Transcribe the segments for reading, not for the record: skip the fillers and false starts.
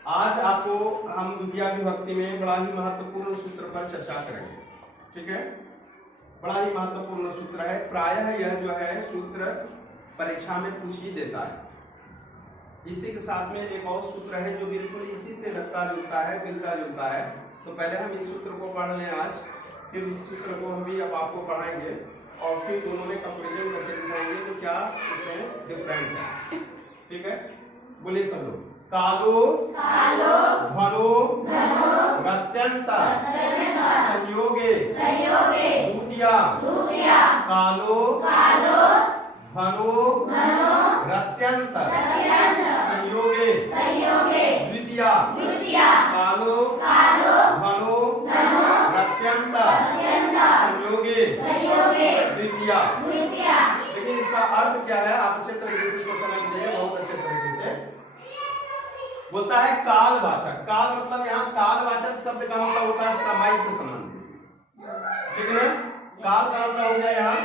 आज आपको हम द्वितीय विभक्ति में बड़ा ही महत्वपूर्ण सूत्र पर चर्चा करेंगे। ठीक है, बड़ा ही महत्वपूर्ण सूत्र है। प्रायः यह जो है सूत्र परीक्षा में पूछ ही देता है। इसी के साथ में एक और सूत्र है जो बिल्कुल इसी से लगता जुलता है, मिलता जुलता है। तो पहले हम इस सूत्र को पढ़ लें आज, फिर इस सूत्र को हम भी अब आपको पढ़ाएंगे और फिर दोनों में कंपेरिजन करके दिखाएंगे तो क्या उसमें डिफरेंट है। ठीक है, बोलिए सब लोग। कालो घनो रत्यंत संयोगे द्वितीया। कालो घनो रत्यंत संयोगे द्वितीया। कालो घनो रत्यंत संयोगे द्वितीया। लेकिन इसका अर्थ क्या है आप अच्छे तरीके से इसको समझ लीजिए, बहुत अच्छे तरीके से। बोलता है कालवाचक। काल मतलब यहाँ कालवाचक शब्द का मतलब होता है समय से संबंधित। ठीक है, काल का मतलब हो गया यहाँ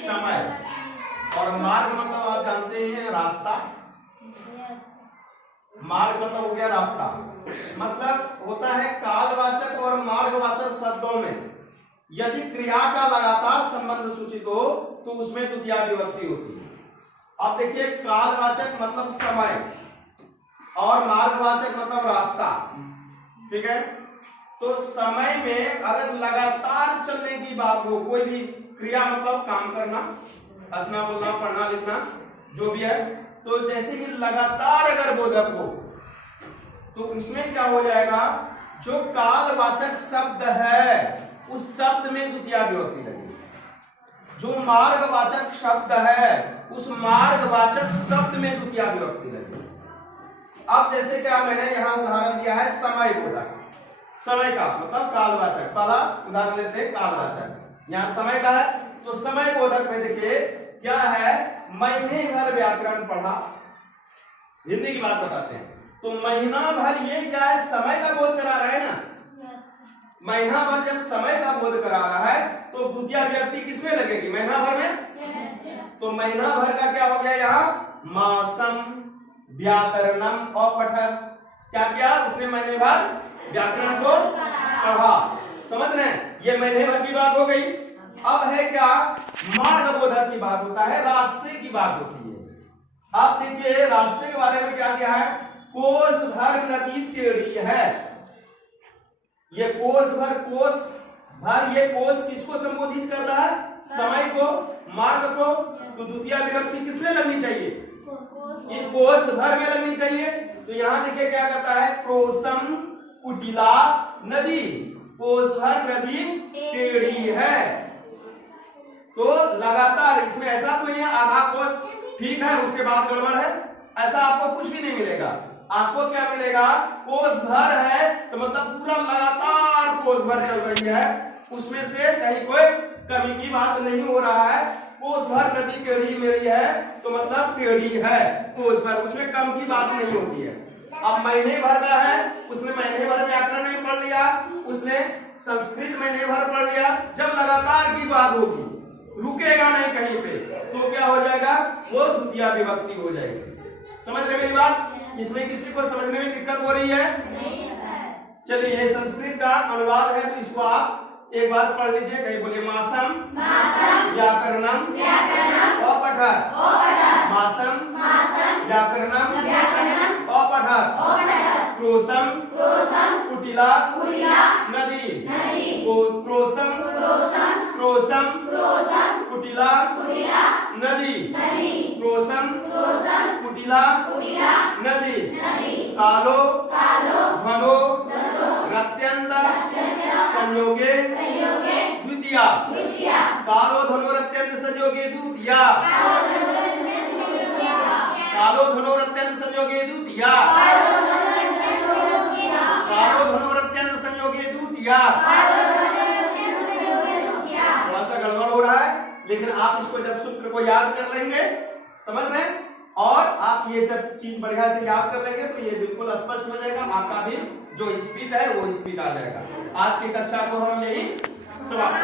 समय, और मार्ग मतलब आप जानते हैं रास्ता। मार्ग मतलब हो गया रास्ता। मतलब होता है कालवाचक और मार्गवाचक शब्दों में यदि क्रिया का लगातार संबंध सूचित हो तो उसमें द्वितीय विभक्ति होती है। अब देखिए, कालवाचक मतलब समय और मार्गवाचक मतलब रास्ता। ठीक है, तो समय में अगर लगातार चलने की बात हो, कोई भी क्रिया मतलब काम करना, हंसना बोलना पढ़ना लिखना जो भी है, तो जैसे कि लगातार अगर बोधक हो तो उसमें क्या हो जाएगा, जो कालवाचक शब्द है उस शब्द में द्वितीय विभक्ति लगेगी। जो मार्गवाचक शब्द है उस मार्गवाचक शब्द में द्वितीय विभक्ति लगेगी। अब जैसे क्या मैंने यहाँ उदाहरण दिया है समय बोधक। समय का मतलब कालवाचक, पहला उदाहरण लेते हैं कालवाचक। यहाँ समय का है तो समय बोधक में देखिए क्या है, महीने भर व्याकरण पढ़ा। हिंदी की बात बताते हैं तो महीना भर ये क्या है, समय का बोध करा रहा है ना। महीना भर जब समय का बोध करा रहा है तो द्वितीय विभक्ति किसमें लगेगी, महीना भर में। तो महीना भर का क्या हो गया यहाँ, मासम व्याकरणम और पठन। क्या किया उसने, महीने भर व्याकरण को पढ़ा। समझ रहे हैं, ये महीने भर की बात हो गई। अब है क्या, मार्ग बोधक की बात होता है, रास्ते की बात होती है। अब देखिए रास्ते के बारे में क्या दिया है, कोस भर नदी टेढ़ी है। ये कोस भर ये कोस किसको संबोधित कर रहा है, समय को, मार्ग को। तो द्वितीय विभक्ति किसमें लगनी चाहिए, ये कोस भर में लगनी चाहिए। तो यहाँ देखिए क्या कहता है, क्रोसम कुटिला नदी, कोस भर नदी टेढ़ी है। तो लगातार इसमें ऐसा तो नहीं है आधा कोस ठीक है उसके बाद गड़बड़ है, ऐसा आपको कुछ भी नहीं मिलेगा। आपको क्या मिलेगा, कोस भर है तो मतलब पूरा लगातार कोस भर चल रही है, उसमें से कहीं कोई कमी की बात नहीं हो रहा है। कोस भर नदी टेढ़ी मेरी है तो मतलब टेढ़ी है कोस भर, उसमें कम की बात नहीं होती है। अब महीने भर का है, उसने महीने भर व्याकरण में पढ़ लिया, उसने संस्कृत महीने भर पढ़ लिया। जब लगातार की बात होगी, रुकेगा नहीं कहीं पे, तो क्या हो जाएगा, वो द्वितीय विभक्ति हो जाएगी। समझ रहे मेरी बात, इसमें किसी को समझने में दिक्कत हो रही है? चलिए, ये संस्कृत का अनुवाद है तो इसको आप एक बार पढ़ लीजिए। कहीं बोलिए, मासम व्याकरणम अपठः। मासम व्याकरणम अपठः। क्रोसम कुटिला नदी। क्रोसम कुटिला नदी। क्रोसम कुटिला नदी। कालो घनो रत्यंत संयोगे द्वितीया। कालो धनो रत्यंत संयोगे द्वितीया। कालो धनो रत्यंत संयोगे द्वितीया। कालो धनो रत्यंत संयोगे द्वितीया। थोड़ा सा गड़बड़ हो रहा है, लेकिन आप इसको जब सूत्र को याद कर लेंगे, समझ रहे हैं, और आप ये जब चीज बढ़िया से याद कर लेंगे तो ये बिल्कुल स्पष्ट हो जाएगा। आपका भी जो स्पीड है वो स्पीड आ जाएगा। आज की कक्षा को हम यही समाप्त